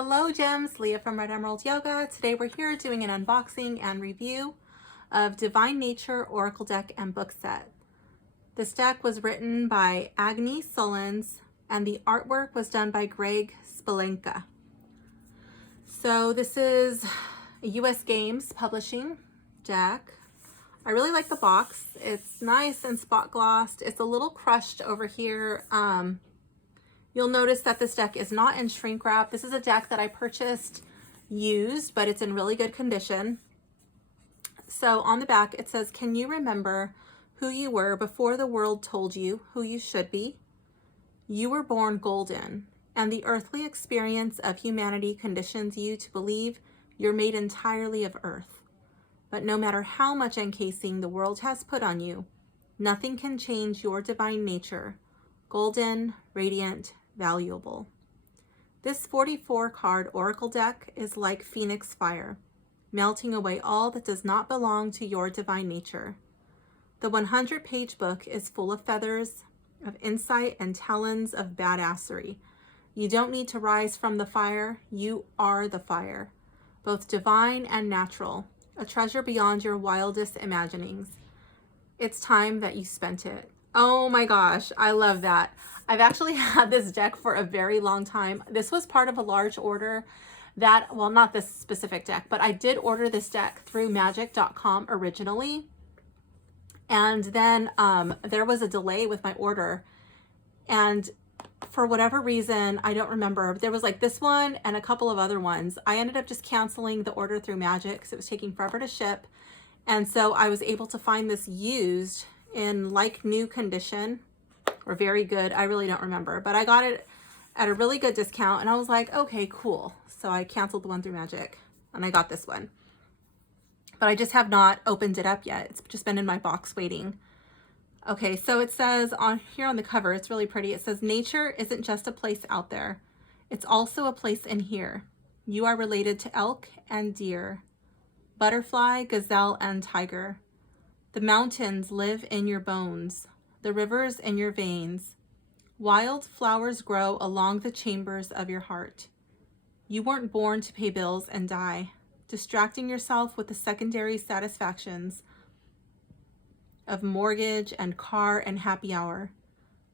Hello gems, Leah from Red Emerald Yoga. Today we're here doing an unboxing and review of Divine Nature Oracle Deck and Book Set. This deck was written by Agni Solons and the artwork was done by Greg Spalenka. So this is a US Games publishing deck. I really like the box. It's nice and spot glossed. It's a little crushed over here. You'll notice that this deck is not in shrink wrap. This is a deck that I purchased used, but it's in really good condition. So on the back, it says, "Can you remember who you were before the world told you who you should be? You were born golden, and the earthly experience of humanity conditions you to believe you're made entirely of earth. But no matter how much encasing the world has put on you, nothing can change your divine nature, golden, radiant, valuable." This 44 card oracle deck is like phoenix fire, melting away all that does not belong to your divine nature. The 100-page book is full of feathers, of insight, and talons of badassery. You don't need to rise from the fire. You are the fire, both divine and natural, a treasure beyond your wildest imaginings. It's time that you spent it. Oh my gosh, I love that. I've actually had this deck for a very long time. This was part of a large order that, well, not this specific deck, but I did order this deck through magic.com originally. And then there was a delay with my order. And for whatever reason, I don't remember, there was like this one and a couple of other ones. I ended up just canceling the order through Magic because it was taking forever to ship. And so I was able to find this used in like new condition or very good. I really don't remember, but I got it at a really good discount and I was like, okay, cool. So I canceled the one through Magic and I got this one, but I just have not opened it up yet. It's just been in my box waiting. Okay, so it says on here on the cover, it's really pretty. It says, "Nature isn't just a place out there. It's also a place in here. You are related to elk and deer, butterfly, gazelle, and tiger. The mountains live in your bones, the rivers in your veins. Wild flowers grow along the chambers of your heart. You weren't born to pay bills and die, distracting yourself with the secondary satisfactions of mortgage and car and happy hour.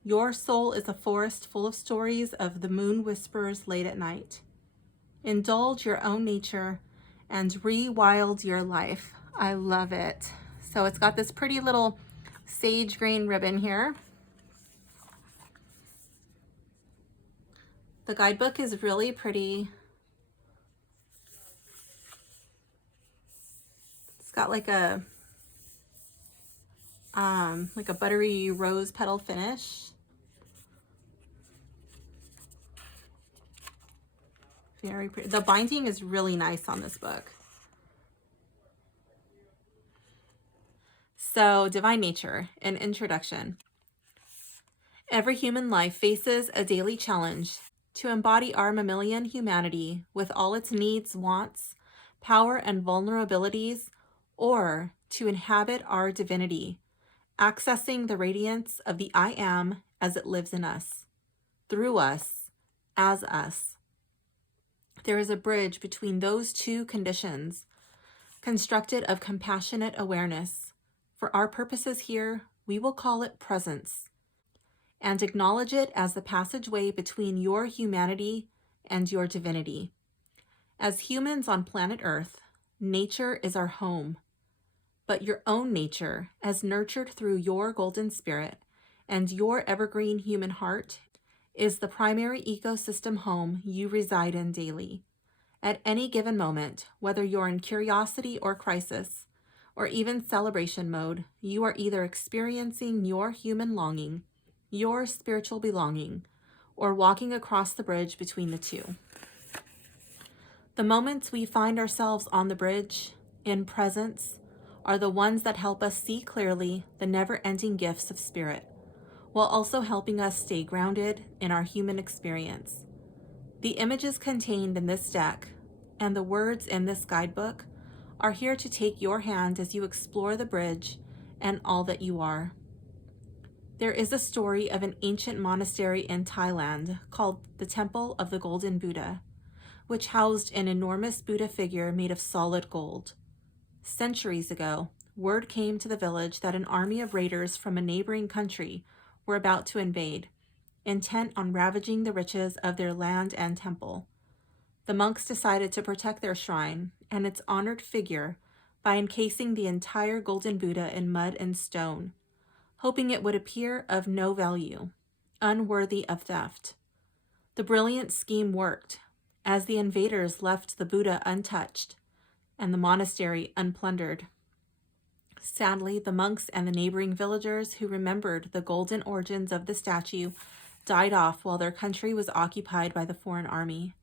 Your soul is a forest full of stories of the moon whispers late at night. Indulge your own nature and re-wild your life." I love it. So it's got this pretty little sage green ribbon here. The guidebook is really pretty. It's got like a buttery rose petal finish. Very pretty. The binding is really nice on this book. So, Divine Nature, an introduction. Every human life faces a daily challenge to embody our mammalian humanity with all its needs, wants, power, and vulnerabilities, or to inhabit our divinity, accessing the radiance of the I Am as it lives in us, through us, as us. There is a bridge between those two conditions, constructed of compassionate awareness. For our purposes here, we will call it presence, and acknowledge it as the passageway between your humanity and your divinity. As humans on planet Earth, nature is our home, but your own nature, as nurtured through your golden spirit and your evergreen human heart, is the primary ecosystem home you reside in daily. At any given moment, whether you're in curiosity or crisis, or even celebration mode, you are either experiencing your human longing, your spiritual belonging, or walking across the bridge between the two. The moments we find ourselves on the bridge, in presence, are the ones that help us see clearly the never-ending gifts of spirit, while also helping us stay grounded in our human experience. The images contained in this deck and the words in this guidebook are here to take your hand as you explore the bridge and all that you are. There is a story of an ancient monastery in Thailand called the Temple of the Golden Buddha, which housed an enormous Buddha figure made of solid gold. Centuries ago, word came to the village that an army of raiders from a neighboring country were about to invade, intent on ravaging the riches of their land and temple. The monks decided to protect their shrine and its honored figure by encasing the entire golden Buddha in mud and stone, hoping it would appear of no value, unworthy of theft. The brilliant scheme worked, as the invaders left the Buddha untouched and the monastery unplundered. Sadly, the monks and the neighboring villagers who remembered the golden origins of the statue died off while their country was occupied by the foreign army.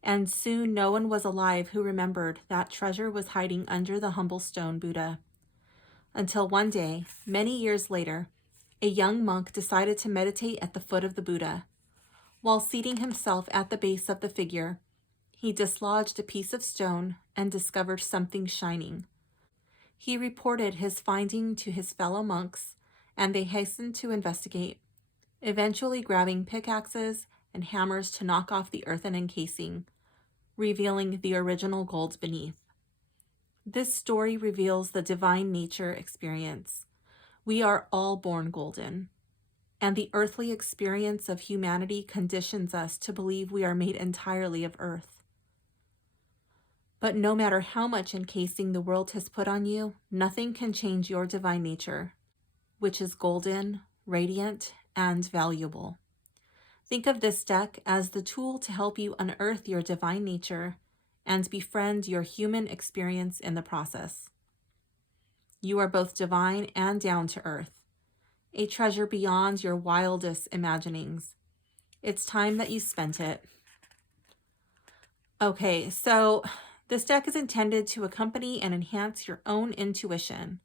And soon no one was alive who remembered that treasure was hiding under the humble stone Buddha. Until one day, many years later, a young monk decided to meditate at the foot of the Buddha. While seating himself at the base of the figure, he dislodged a piece of stone and discovered something shining. He reported his finding to his fellow monks, and they hastened to investigate, eventually grabbing pickaxes and hammers to knock off the earthen encasing, revealing the original gold beneath. This story reveals the divine nature experience. We are all born golden, and the earthly experience of humanity conditions us to believe we are made entirely of earth. But no matter how much encasing the world has put on you, nothing can change your divine nature, which is golden, radiant, and valuable. Think of this deck as the tool to help you unearth your divine nature and befriend your human experience in the process. You are both divine and down to earth, a treasure beyond your wildest imaginings. It's time that you spent it. Okay, so this deck is intended to accompany and enhance your own intuition.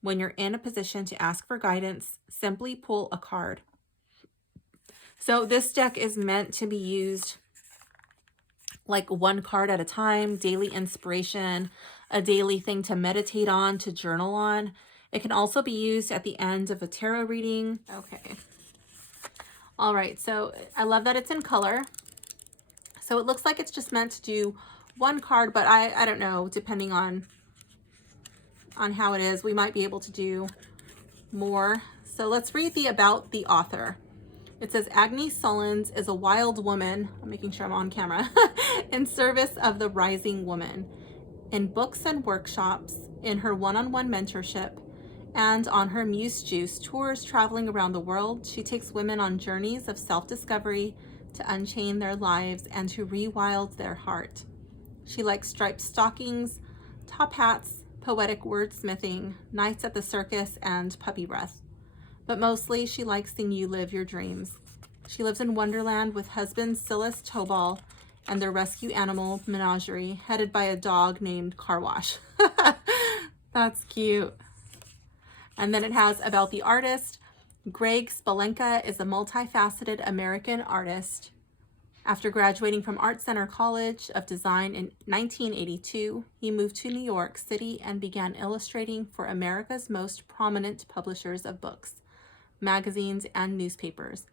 When you're in a position to ask for guidance, simply pull a card. So this deck is meant to be used like one card at a time, daily inspiration, a daily thing to meditate on, to journal on. It can also be used at the end of a tarot reading. Okay. All right, so I love that it's in color. So it looks like it's just meant to do one card, but I don't know, depending on how it is, we might be able to do more. So let's read about the author. It says, Agnes Solons is a wild woman, I'm making sure I'm on camera, in service of the rising woman. In books and workshops, in her one-on-one mentorship, and on her Muse Juice tours traveling around the world, she takes women on journeys of self-discovery to unchain their lives and to rewild their heart. She likes striped stockings, top hats, poetic wordsmithing, nights at the circus, and puppy breath. But mostly she likes seeing you live your dreams. She lives in Wonderland with husband Silas Tobal and their rescue animal menagerie headed by a dog named Carwash. That's cute. And then it has about the artist. Greg Spolenka is a multifaceted American artist. After graduating from Art Center College of Design in 1982, he moved to New York City and began illustrating for America's most prominent publishers of books, magazines, and newspapers,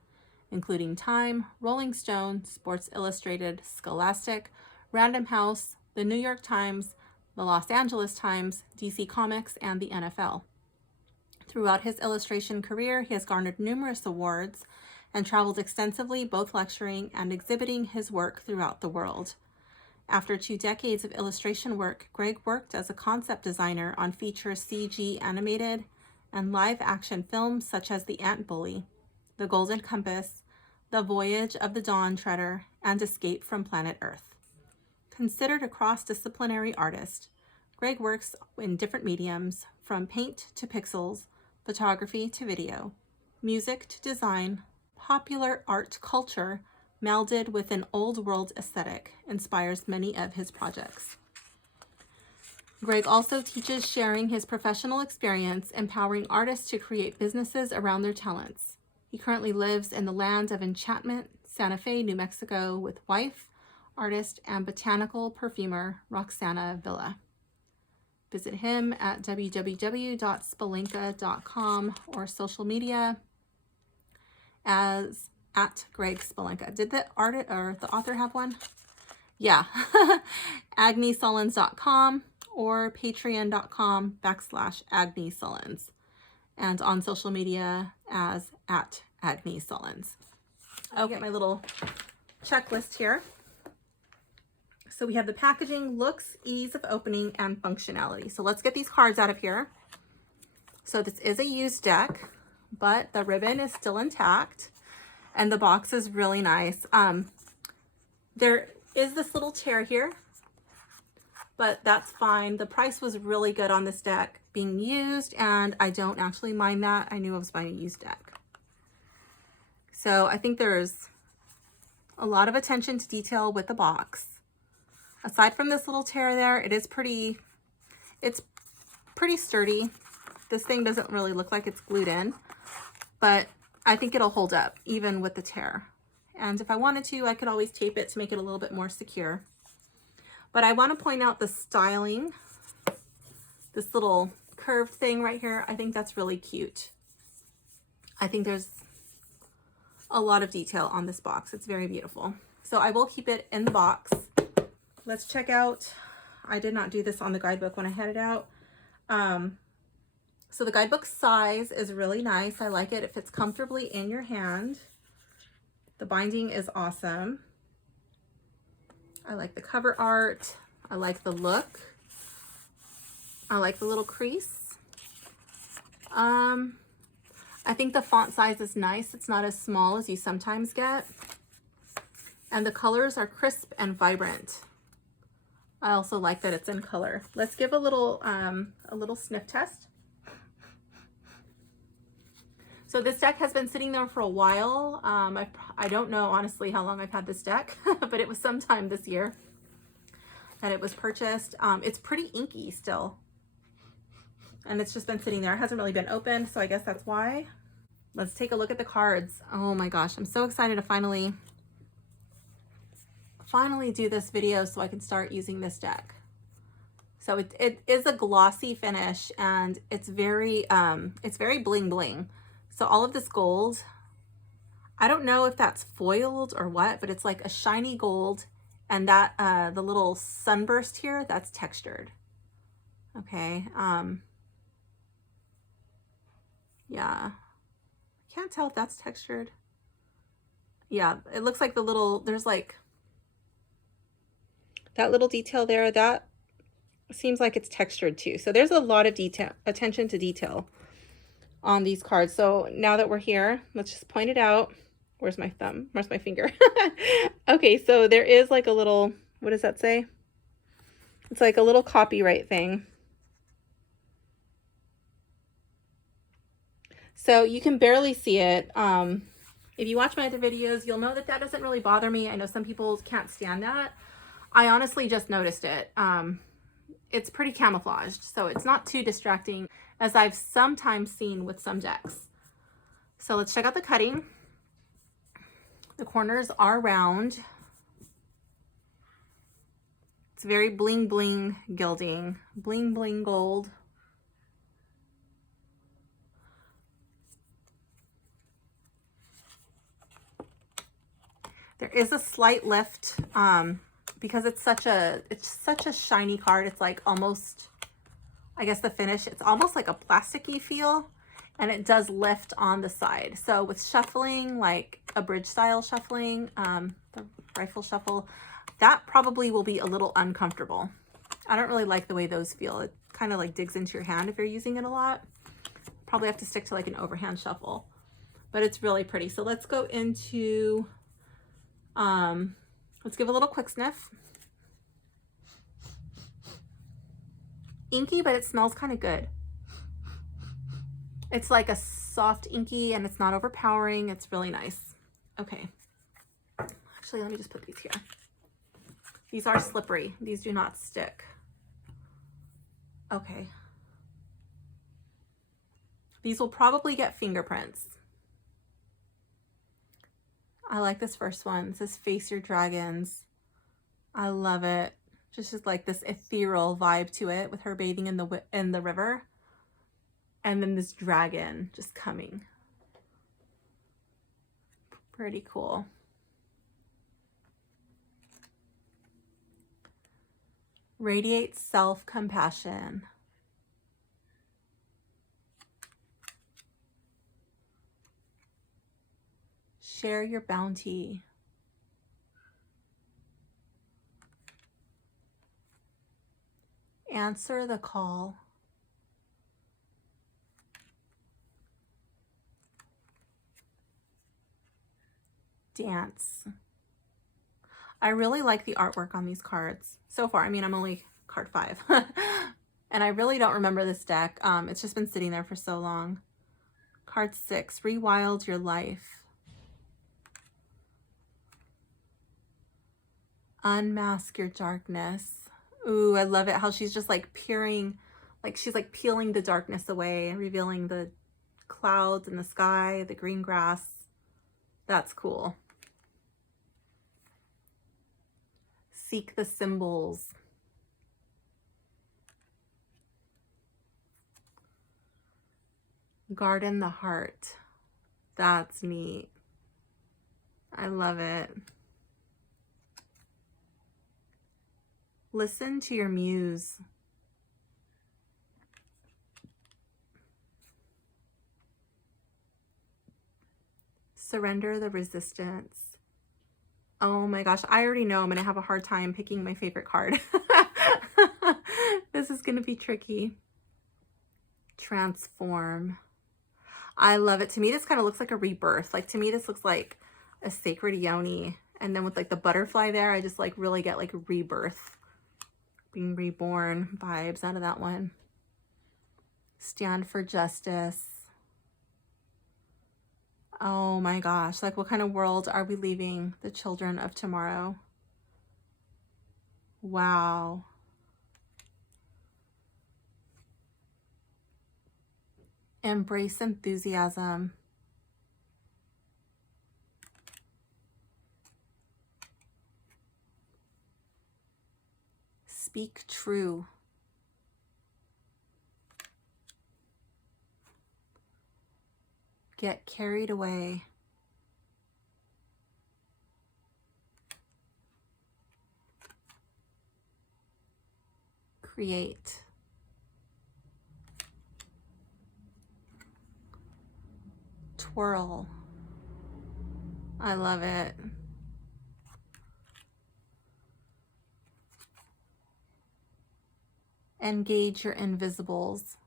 including Time, Rolling Stone, Sports Illustrated, Scholastic, Random House, the New York Times, the Los Angeles Times, DC Comics, and the NFL. Throughout his illustration career, he has garnered numerous awards and traveled extensively, both lecturing and exhibiting his work throughout the world. After 2 decades of illustration work, Greg worked as a concept designer on feature CG animated and live-action films such as The Ant Bully, The Golden Compass, The Voyage of the Dawn Treader, and Escape from Planet Earth. Considered a cross-disciplinary artist, Greg works in different mediums, from paint to pixels, photography to video, music to design. Popular art culture, melded with an old world aesthetic, inspires many of his projects. Greg also teaches sharing his professional experience, empowering artists to create businesses around their talents. He currently lives in the land of enchantment, Santa Fe, New Mexico, with wife, artist, and botanical perfumer Roxana Villa. Visit him at www.spolenka.com or social media as @Greg Spolenka. Did the author have one? Yeah, agnesolens.com or patreon.com/agnesolens, and on social media as @agnesolens. I'll get my little checklist here. So we have the packaging, looks, ease of opening, and functionality. So let's get these cards out of here. So this is a used deck, but the ribbon is still intact and the box is really nice. There is this little tear here, but that's fine. The price was really good on this deck being used, and I don't actually mind that. I knew I was buying a used deck. So I think there's a lot of attention to detail with the box. Aside from this little tear there, it's pretty sturdy. This thing doesn't really look like it's glued in, but I think it'll hold up even with the tear. And if I wanted to, I could always tape it to make it a little bit more secure. But I want to point out the styling, this little curved thing right here. I think that's really cute. I think there's a lot of detail on this box. It's very beautiful. So I will keep it in the box. Let's check out, I did not do this on the guidebook when I had it out. So the guidebook size is really nice. I like it. It fits comfortably in your hand. The binding is awesome. I like the cover art. I like the look. I like the little crease. I think the font size is nice. It's not as small as you sometimes get. And the colors are crisp and vibrant. I also like that it's in color. Let's give a little sniff test. So this deck has been sitting there for a while. I don't know honestly how long I've had this deck, but it was sometime this year that it was purchased. It's pretty inky still, and it's just been sitting there. It hasn't really been opened, so I guess that's why. Let's take a look at the cards. Oh my gosh, I'm so excited to finally do this video so I can start using this deck. So it is a glossy finish, and it's very bling bling. So all of this gold, I don't know if that's foiled or what, but it's like a shiny gold, and that the little sunburst here, that's textured. Okay. Yeah, I can't tell if that's textured. Yeah, it looks like there's like that little detail there, that seems like it's textured too. So there's a lot of attention to detail on these cards. So now that we're here, let's just point it out. Where's my thumb? Where's my finger? Okay, so there is like a little, what does that say? It's like a little copyright thing. So you can barely see it. If you watch my other videos, you'll know that doesn't really bother me. I know some people can't stand that. I honestly just noticed it. It's pretty camouflaged, so it's not too distracting, as I've sometimes seen with some decks. So let's check out the cutting. The corners are round. It's very bling bling gilding, bling bling gold. There is a slight lift because it's such a shiny card. It's like almost, I guess the finish, it's almost like a plasticky feel, and it does lift on the side. So with shuffling, like a bridge style shuffling, the rifle shuffle, that probably will be a little uncomfortable. I don't really like the way those feel. It kind of like digs into your hand if you're using it a lot. Probably have to stick to like an overhand shuffle, but it's really pretty. So let's go into, let's give a little quick sniff. Inky, but it smells kind of good. It's like a soft inky, and it's not overpowering. It's really nice. Okay. Actually, let me just put these here. These are slippery. These do not stick. Okay. These will probably get fingerprints. I like this first one. It says Face Your Dragons. I love it. Just like this ethereal vibe to it, with her bathing in the river, and then this dragon just coming. Pretty cool. Radiate self-compassion. Share your bounty. Answer the call. Dance. I really like the artwork on these cards so far. I mean, I'm only card 5. And I really don't remember this deck. It's just been sitting there for so long. Card 6, rewild your life. Unmask your darkness. Ooh, I love it how she's just like peering, like she's like peeling the darkness away and revealing the clouds in the sky, the green grass. That's cool. Seek the symbols. Garden the heart. That's neat. I love it. Listen to your muse. Surrender the resistance. Oh my gosh, I already know I'm going to have a hard time picking my favorite card. This is going to be tricky. Transform. I love it. To me, this kind of looks like a rebirth. Like, to me, this looks like a sacred yoni. And then with like the butterfly there, I just like really get like rebirth, being reborn vibes out of that one. Stand for justice. Oh my gosh, like what kind of world are we leaving the children of tomorrow? Wow. Embrace enthusiasm. Speak true. Get carried away. Create. Twirl. I love it. Engage your invisibles.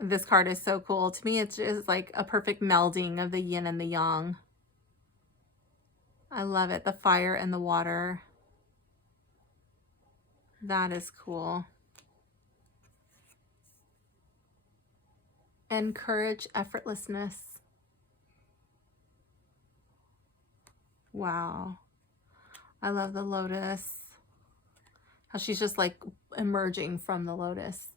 This card is so cool. To me, it's just like a perfect melding of the yin and the yang. I love it. The fire and the water. That is cool. Encourage effortlessness. Wow. I love the lotus. How she's just like emerging from the lotus.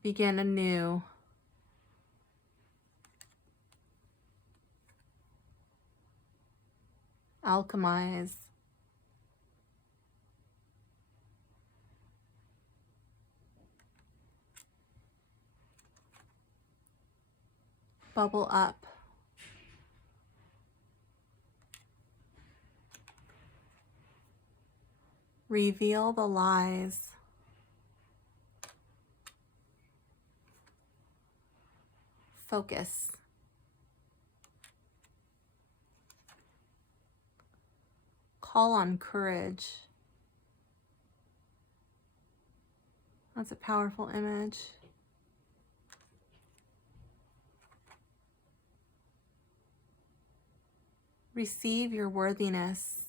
Begin anew. Alchemize. Bubble up. Reveal the lies. Focus. Call on courage. That's a powerful image. Receive your worthiness.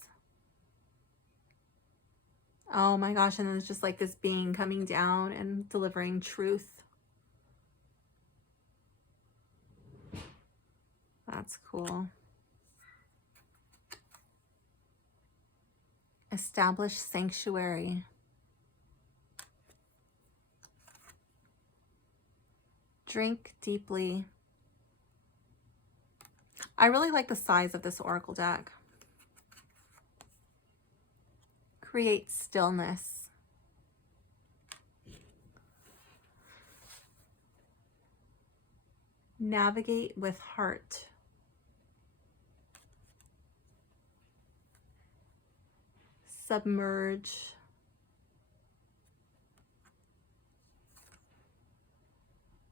Oh my gosh, and then it's just like this being coming down and delivering truth. That's cool. Establish sanctuary. Drink deeply. I really like the size of this oracle deck. Create stillness. Navigate with heart. submerge,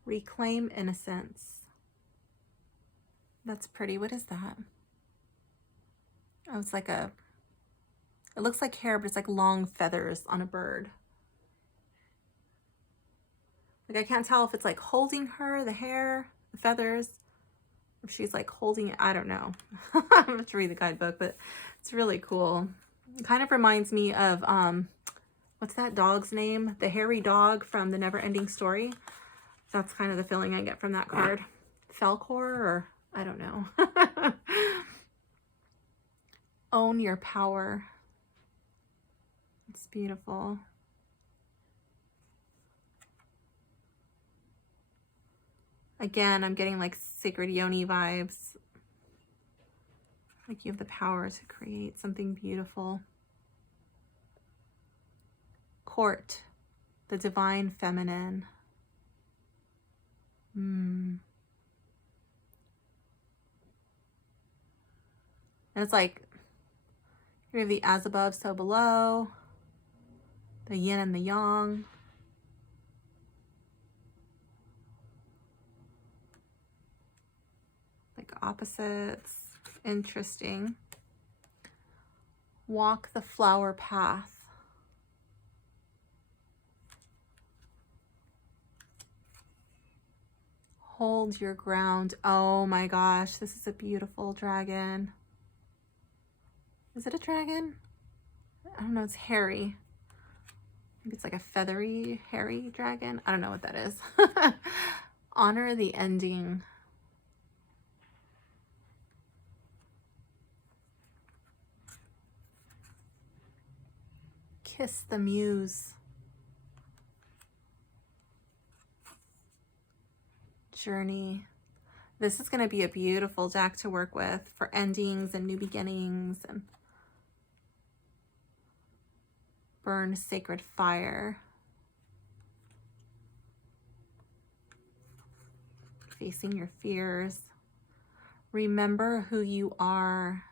reclaim innocence. That's pretty. What is that? Oh, it's like it looks like hair, but it's like long feathers on a bird. Like I can't tell if it's like holding her, the hair, the feathers, or she's like holding it. I don't know. I have to read the guidebook, but it's really cool. It kind of reminds me of, what's that dog's name? The hairy dog from the Never Ending Story. That's kind of the feeling I get from that card. Falcor, or I don't know. Own your power. It's beautiful. Again, I'm getting like Sacred Yoni vibes. Like you have the power to create something beautiful. Court, the divine feminine. And it's like, you have the as above, so below, the yin and the yang. Like opposites. Interesting. Walk the flower path. Hold your ground. Oh my gosh, this is a beautiful dragon. Is it a dragon? I don't know, it's hairy. Maybe it's like a feathery, hairy dragon. I don't know what that is. Honor the ending. Kiss the muse. Journey. This is going to be a beautiful deck to work with for endings and new beginnings. And burn sacred fire. Facing your fears. Remember who you are.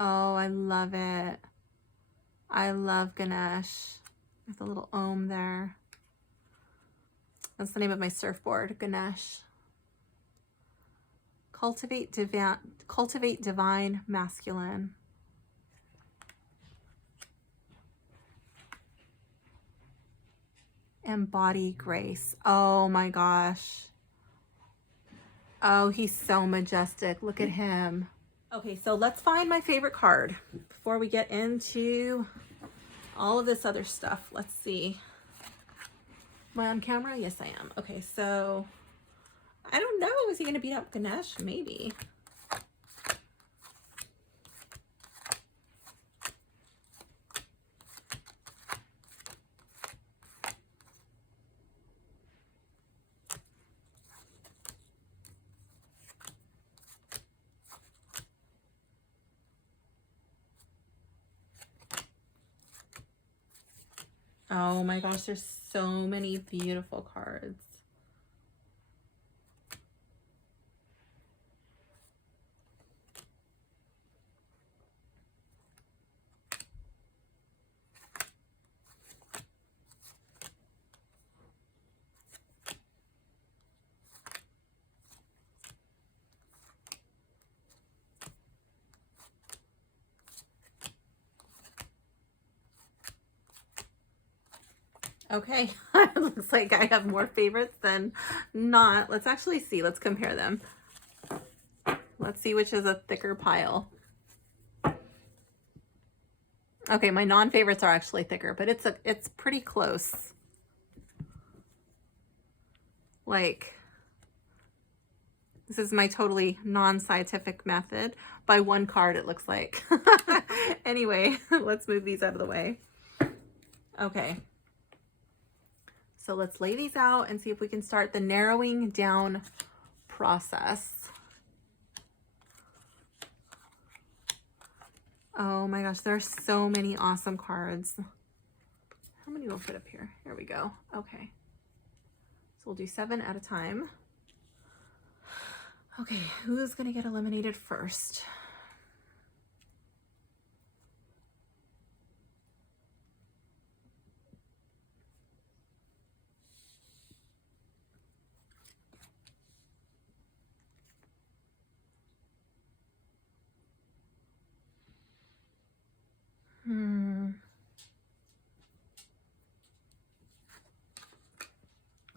Oh, I love it. I love Ganesh with a little Om there. That's the name of my surfboard, Ganesh. Cultivate divine masculine. Embody grace. Oh my gosh. Oh, he's so majestic. Look at him. Okay, so let's find my favorite card before we get into all of this other stuff. Let's see. Am I on camera? Yes, I am. Okay, so I don't know. Is he going to beat up Ganesh? Maybe. Oh my gosh, there's so many beautiful cards. Okay, it looks like I have more favorites than not. Let's actually see. Let's compare them. Let's see which is a thicker pile. Okay, my non-favorites are actually thicker, but it's pretty close. Like, this is my totally non-scientific method. By one card, it looks like. Anyway, let's move these out of the way. Okay. So let's lay these out and see if we can start the narrowing down process. Oh my gosh, there are so many awesome cards. How many will fit up here? Here we go. Okay. So we'll do 7 at a time. Okay, who's gonna get eliminated first?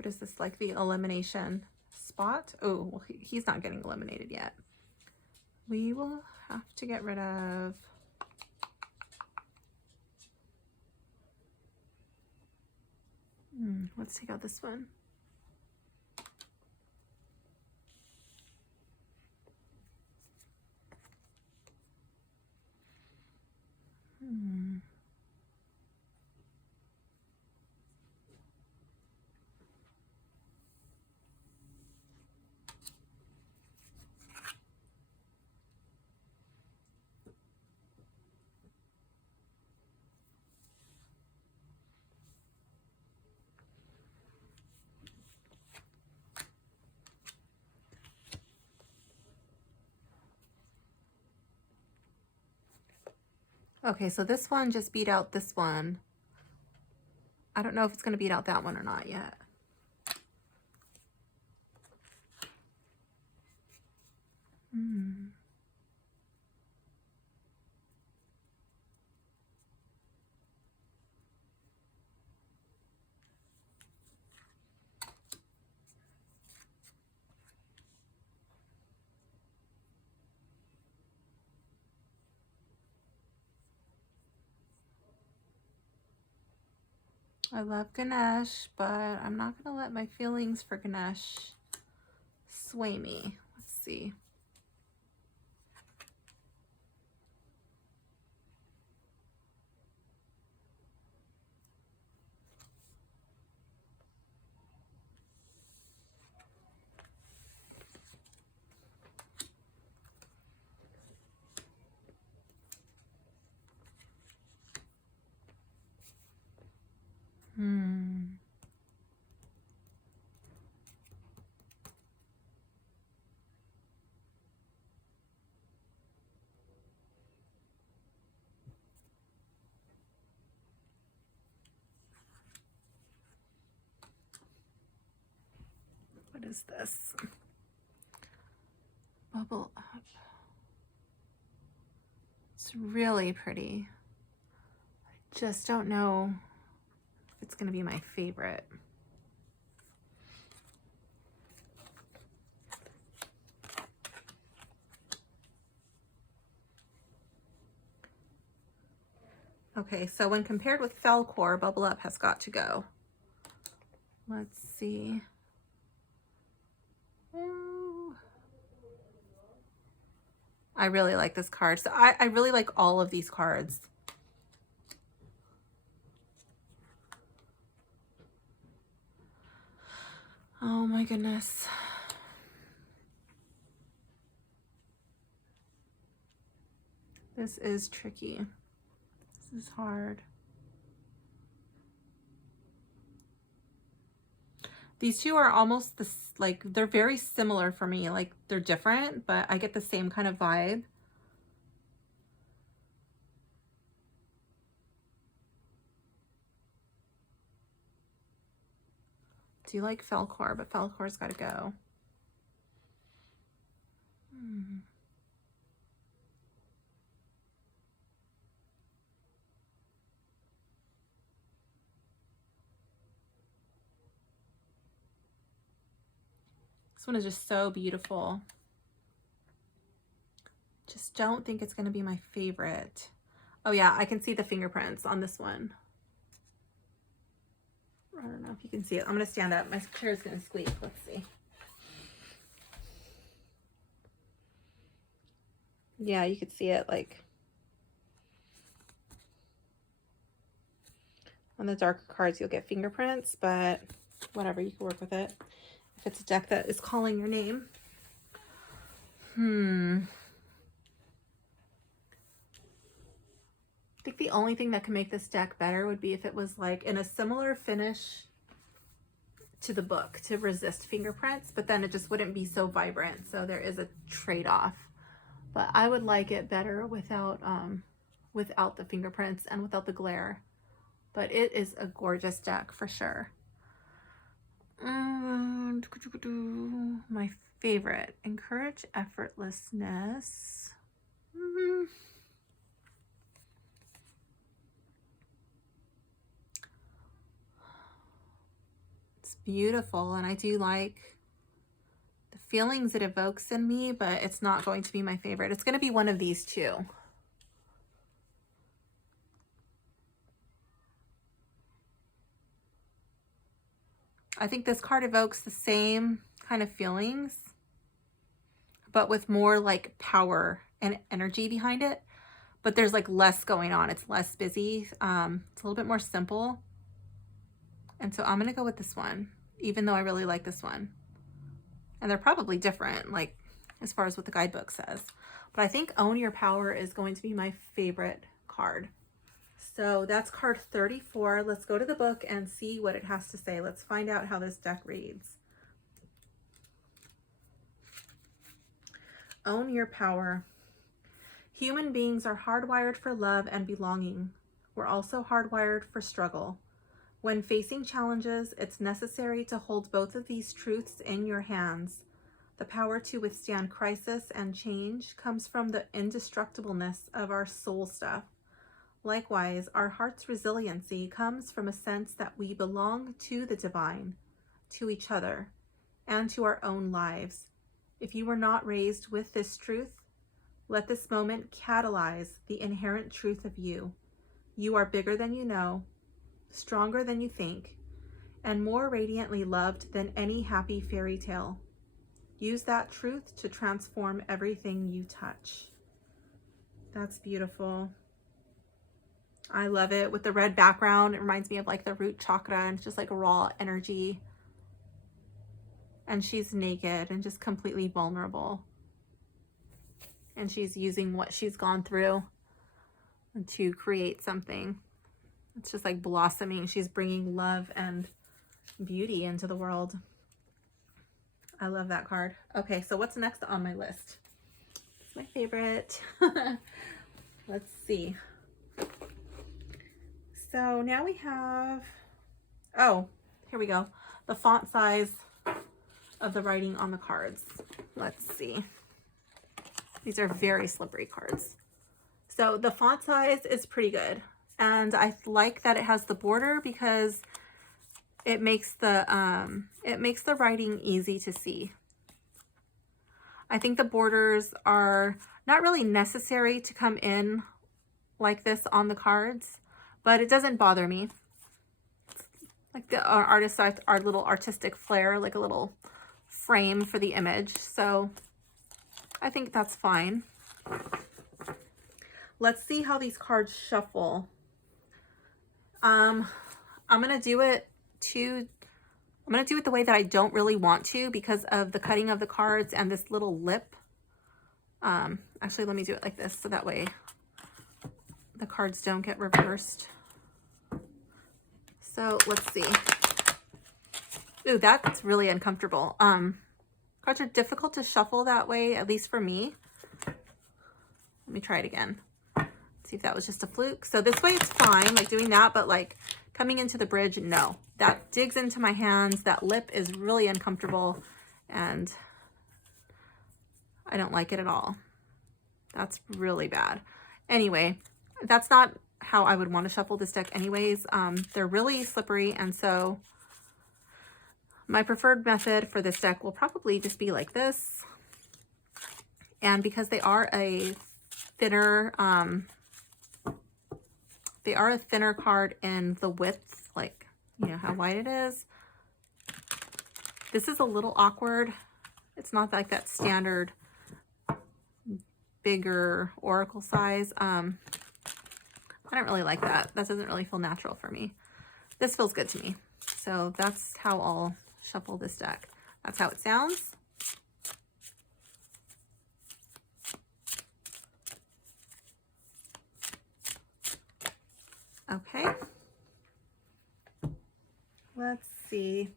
what is this, like the elimination spot? Oh, well, he's not getting eliminated yet. We will have to get rid of let's take out this one. Okay, so this one just beat out this one. I don't know if it's going to beat out that one or not yet. I love Ganesh, but I'm not going to let my feelings for Ganesh sway me. Let's see. What is this? Bubble up. It's really pretty. I just don't know if it's going to be my favorite. Okay, so when compared with Felcore, Bubble Up has got to go. Let's see. I really like this card. So I really like all of these cards. Oh my goodness. This is tricky. This is hard. These two are almost this, like, they're very similar for me. Like, they're different, but I get the same kind of vibe. Do you like Felcore? But Felcore's got to go. This one is just so beautiful. Just don't think it's going to be my favorite. Oh yeah, I can see the fingerprints on this one. I don't know if you can see it. I'm going to stand up. My chair's going to squeak. Let's see. Yeah, you could see it, like, on the darker cards you'll get fingerprints, but whatever, you can work with it if it's a deck that is calling your name. I think the only thing that can make this deck better would be if it was like in a similar finish to the book to resist fingerprints, but then it just wouldn't be so vibrant. So there is a trade-off, but I would like it better without the fingerprints and without the glare. But it is a gorgeous deck for sure. And my favorite, Encourage Effortlessness. It's beautiful, and I do like the feelings it evokes in me, but it's not going to be my favorite. It's going to be one of these two. I think this card evokes the same kind of feelings, but with more like power and energy behind it. But there's like less going on. It's less busy. It's a little bit more simple. And so I'm going to go with this one, even though I really like this one. And they're probably different, like as far as what the guidebook says. But I think Own Your Power is going to be my favorite card. So that's card 34. Let's go to the book and see what it has to say. Let's find out how this deck reads. Own Your Power. Human beings are hardwired for love and belonging. We're also hardwired for struggle. When facing challenges, it's necessary to hold both of these truths in your hands. The power to withstand crisis and change comes from the indestructibleness of our soul stuff. Likewise, our heart's resiliency comes from a sense that we belong to the divine, to each other, and to our own lives. If you were not raised with this truth, let this moment catalyze the inherent truth of you. You are bigger than you know, stronger than you think, and more radiantly loved than any happy fairy tale. Use that truth to transform everything you touch. That's beautiful. I love it. With the red background, it reminds me of like the root chakra, and it's just like raw energy. And she's naked and just completely vulnerable. And she's using what she's gone through to create something. It's just like blossoming. She's bringing love and beauty into the world. I love that card. Okay, so what's next on my list? It's my favorite. Let's see. So now we have, oh, here we go. The font size of the writing on the cards. Let's see. These are very slippery cards. So the font size is pretty good. And I like that it has the border because it makes the writing easy to see. I think the borders are not really necessary to come in like this on the cards, but it doesn't bother me. Like the artist, our little artistic flair, like a little frame for the image. So I think that's fine. Let's see how these cards shuffle. I'm gonna do it the way that I don't really want to because of the cutting of the cards and this little lip. Actually, let me do it like this so that way the cards don't get reversed. So let's see. Ooh, that's really uncomfortable. Cards are difficult to shuffle that way, at least for me. Let me try it again. See if that was just a fluke. So this way it's fine, like doing that, but like coming into the bridge, no. That digs into my hands. That lip is really uncomfortable and I don't like it at all. That's really bad. Anyway, that's not how I would want to shuffle this deck anyways. They're really slippery, and so my preferred method for this deck will probably just be like this. And because they are a thinner card in the width, like, you know, how wide it is. This is a little awkward. It's not like that standard bigger oracle size. I don't really like that. That doesn't really feel natural for me. This feels good to me. So that's how I'll shuffle this deck. That's how it sounds. Okay. Let's see.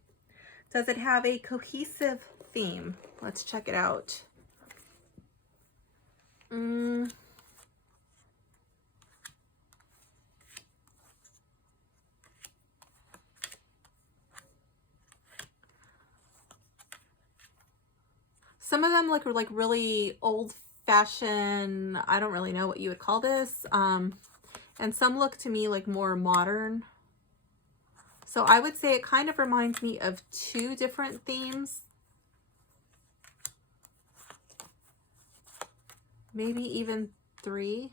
Does it have a cohesive theme? Let's check it out. Some of them look like really old-fashioned. I don't really know what you would call this. And some look to me like more modern. So I would say it kind of reminds me of two different themes. Maybe even three.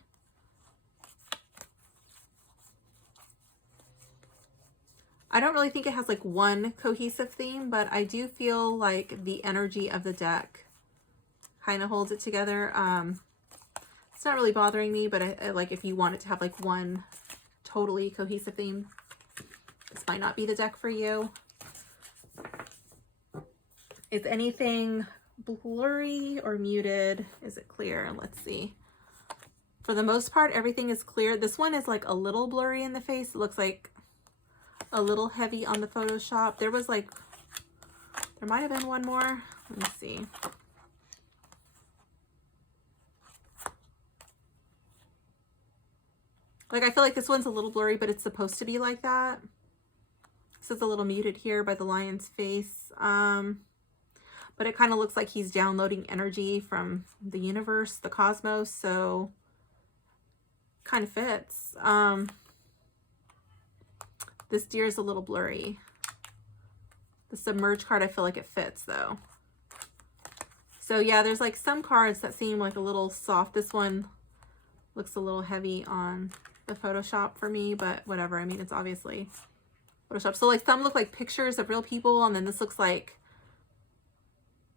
I don't really think it has like one cohesive theme, but I do feel like the energy of the deck kind of holds it together. It's not really bothering me, but I like if you want it to have like one totally cohesive theme, this might not be the deck for you. Is anything blurry or muted? Is it clear? Let's see. For the most part, everything is clear. This one is like a little blurry in the face. It looks like a little heavy on the Photoshop. There was like, there might have been one more. Let me see. Like, I feel like this one's a little blurry, but it's supposed to be like that. This is a little muted here by the lion's face. But it kind of looks like he's downloading energy from the universe, the cosmos, so kind of fits. This deer is a little blurry. The submerged card, I feel like it fits though. So yeah, there's like some cards that seem like a little soft. This one looks a little heavy on the Photoshop for me, but whatever. I mean, it's obviously Photoshop. So like some look like pictures of real people, and then this looks like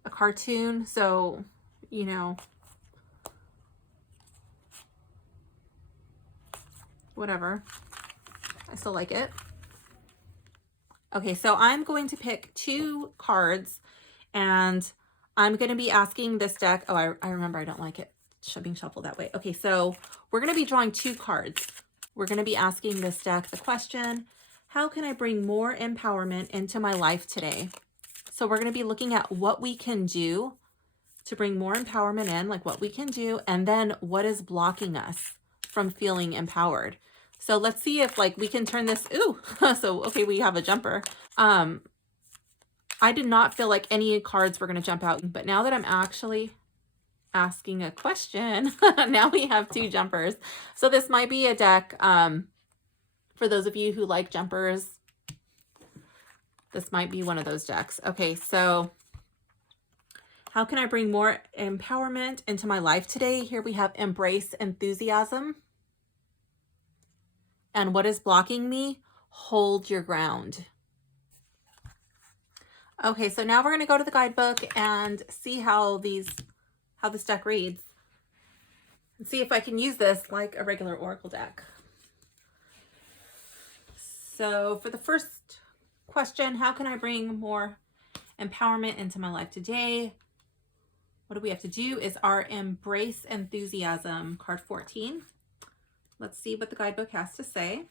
a cartoon. So, you know, whatever. I still like it. Okay, so I'm going to pick two cards, and I'm going to be asking this deck. Oh, I remember I don't like it being shuffled that way. Okay, so we're going to be drawing two cards. We're going to be asking this deck the question, how can I bring more empowerment into my life today? So we're going to be looking at what we can do to bring more empowerment in, like what we can do, and then what is blocking us from feeling empowered. So let's see if like we can turn this, ooh, so okay, we have a jumper. I did not feel like any cards were going to jump out, but now that I'm actually asking a question, now we have two jumpers. So this might be a deck for those of you who like jumpers. This might be one of those decks. Okay, so how can I bring more empowerment into my life today? Here we have embrace enthusiasm. And what is blocking me? Hold your ground. Okay, so now we're going to go to the guidebook and see how this deck reads. And see if I can use this like a regular Oracle deck. So for the first question, how can I bring more empowerment into my life today? What do we have to do is our embrace enthusiasm, card 14. Let's see what the guidebook has to say.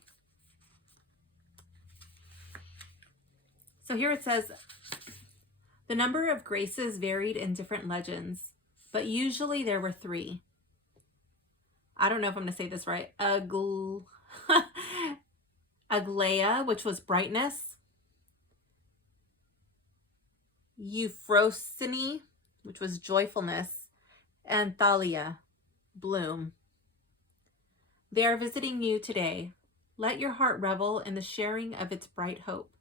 So here it says, the number of graces varied in different legends, but usually there were three. I don't know if I'm going to say this right. Aglaia, which was brightness. Euphrosyne, which was joyfulness. And Thalia, bloom. They are visiting you today. Let your heart revel in the sharing of its bright hope.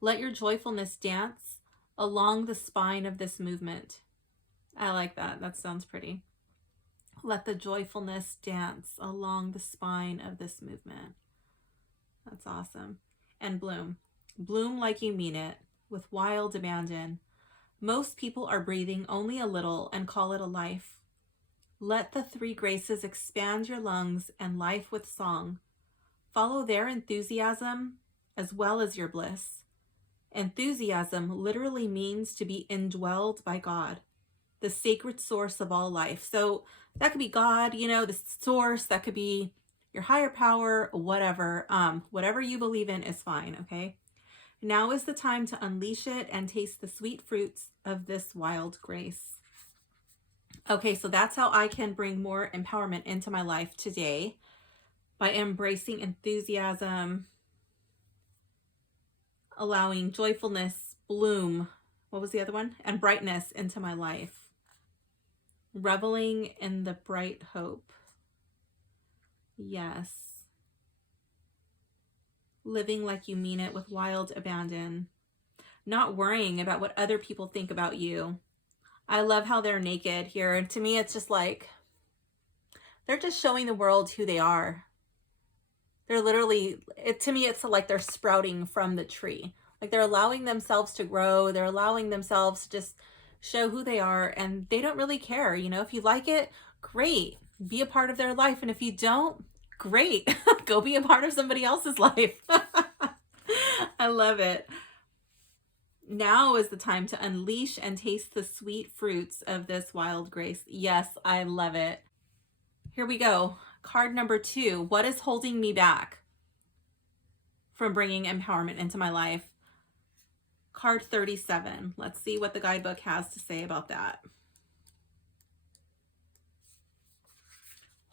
Let your joyfulness dance along the spine of this movement. I like that. That sounds pretty. Let the joyfulness dance along the spine of this movement. That's awesome. And bloom. Bloom like you mean it, with wild abandon. Most people are breathing only a little and call it a life. Let the three graces expand your lungs and life with song. Follow their enthusiasm as well as your bliss. Enthusiasm literally means to be indwelled by God, the sacred source of all life. So that could be God, you know, the source. That could be your higher power, whatever. Whatever you believe in is fine, okay? Now is the time to unleash it and taste the sweet fruits of this wild grace. Okay, so that's how I can bring more empowerment into my life today, by embracing enthusiasm, allowing joyfulness, bloom, what was the other one? And brightness into my life. Reveling in the bright hope. Yes. living like you mean it with wild abandon, not worrying about what other people think about you. I love how they're naked here. And to me, it's just like, they're just showing the world who they are. They're literally, to me, it's like they're sprouting from the tree. Like they're allowing themselves to grow. They're allowing themselves to just show who they are, and they don't really care. You know, if you like it, great. Be a part of their life. And if you don't, great. Go be a part of somebody else's life. I love it. Now is the time to unleash and taste the sweet fruits of this wild grace. Yes, I love it. Here we go. Card number 2. What is holding me back from bringing empowerment into my life? Card 37. Let's see what the guidebook has to say about that.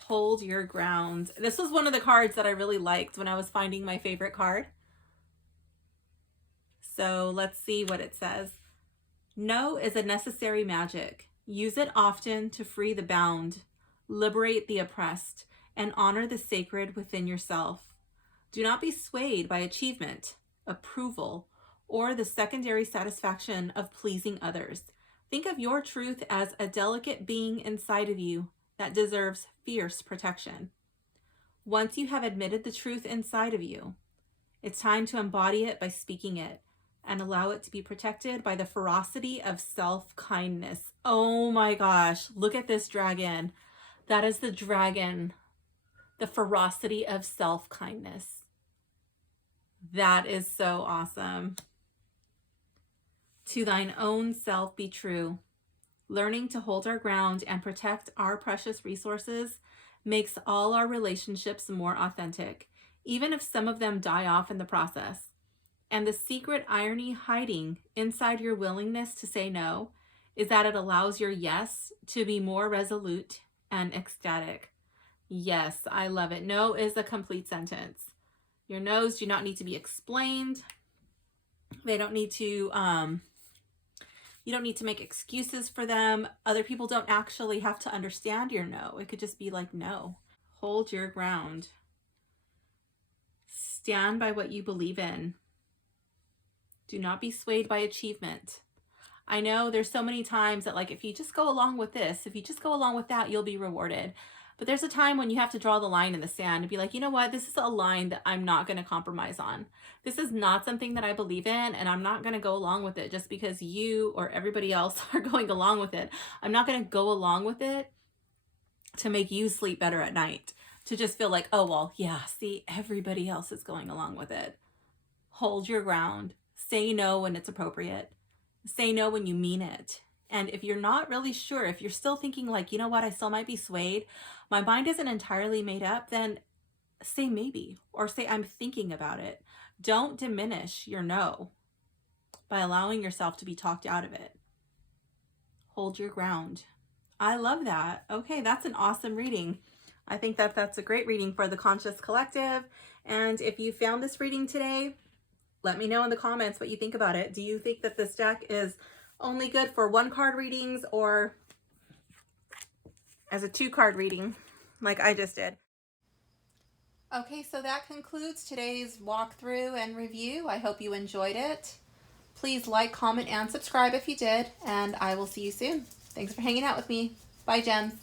Hold your ground. This was one of the cards that I really liked when I was finding my favorite card. So let's see what it says. No is a necessary magic. Use it often to free the bound, liberate the oppressed, and honor the sacred within yourself. Do not be swayed by achievement, approval, or the secondary satisfaction of pleasing others. Think of your truth as a delicate being inside of you that deserves fierce protection. Once you have admitted the truth inside of you, it's time to embody it by speaking it and allow it to be protected by the ferocity of self-kindness. Oh my gosh, look at this dragon. That is the dragon, the ferocity of self-kindness. That is so awesome. To thine own self be true. Learning to hold our ground and protect our precious resources makes all our relationships more authentic, even if some of them die off in the process. And the secret irony hiding inside your willingness to say no is that it allows your yes to be more resolute and ecstatic. Yes, I love it. No is a complete sentence. Your no's do not need to be explained. They don't need to, you don't need to make excuses for them. Other people don't actually have to understand your no. It could just be like, no. Hold your ground. Stand by what you believe in. Do not be swayed by achievement. I know there's so many times that like, if you just go along with this, if you just go along with that, you'll be rewarded. But there's a time when you have to draw the line in the sand and be like, you know what? This is a line that I'm not going to compromise on. This is not something that I believe in, and I'm not going to go along with it just because you or everybody else are going along with it. I'm not going to go along with it to make you sleep better at night, to just feel like, oh, well, yeah, see, everybody else is going along with it. Hold your ground. Say no when it's appropriate. Say no when you mean it. And if you're not really sure, if you're still thinking like, you know what, I still might be swayed, my mind isn't entirely made up, then say maybe, or say I'm thinking about it. Don't diminish your no by allowing yourself to be talked out of it. Hold your ground. I love that. Okay, that's an awesome reading. I think that that's a great reading for the Conscious Collective. And if you found this reading today, let me know in the comments what you think about it. Do you think that this deck is only good for 1-card readings or as a 2-card reading like I just did? Okay, so that concludes today's walkthrough and review. I hope you enjoyed it. Please like, comment, and subscribe if you did, and I will see you soon. Thanks for hanging out with me. Bye, gems.